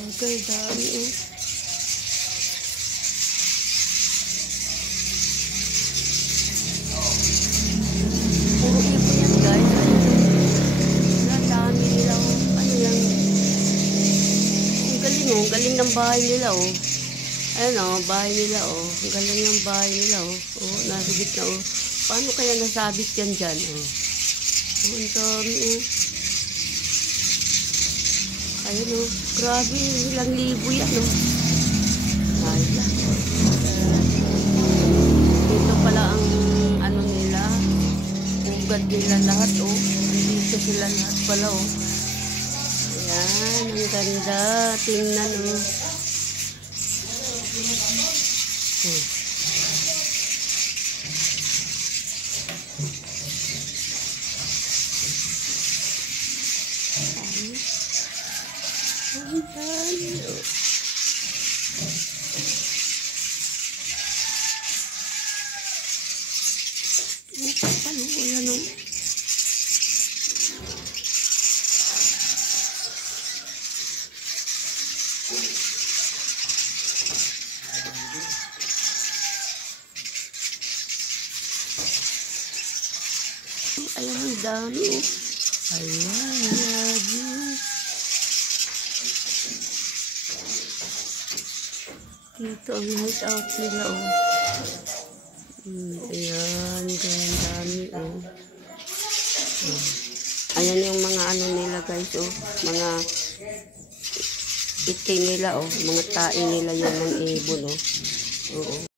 Okay, dami oh. Puro ibon yan guys. Ang dami nila oh. Ano yan? Ang galing oh. Ang galing ng bahay nila oh. Ayan oh, bahay nila oh. Ang galing ng bahay nila oh. Oh, nasa gitna oh. Paano kaya nasabit yan dyan oh? Oh, ang dami oh. Ayan oh. Grabe, ilang libo yan oh. Hala. Dito pala ang ano nila. Ugat nila lahat oh. Dito sila lahat pala oh. Ayan, ang ganda. Tingnan oh. Hmm. Ang dami oh. Paano ko yan oh. Ayan, ang dami oh. Ayan, grabe. Dito ang hideout nila oh. Ayan, ang dami oh. Ayan yung mga ano nila guys oh. Mga itim nila oh. Mga tae nila yan ng ibon oh. Oo.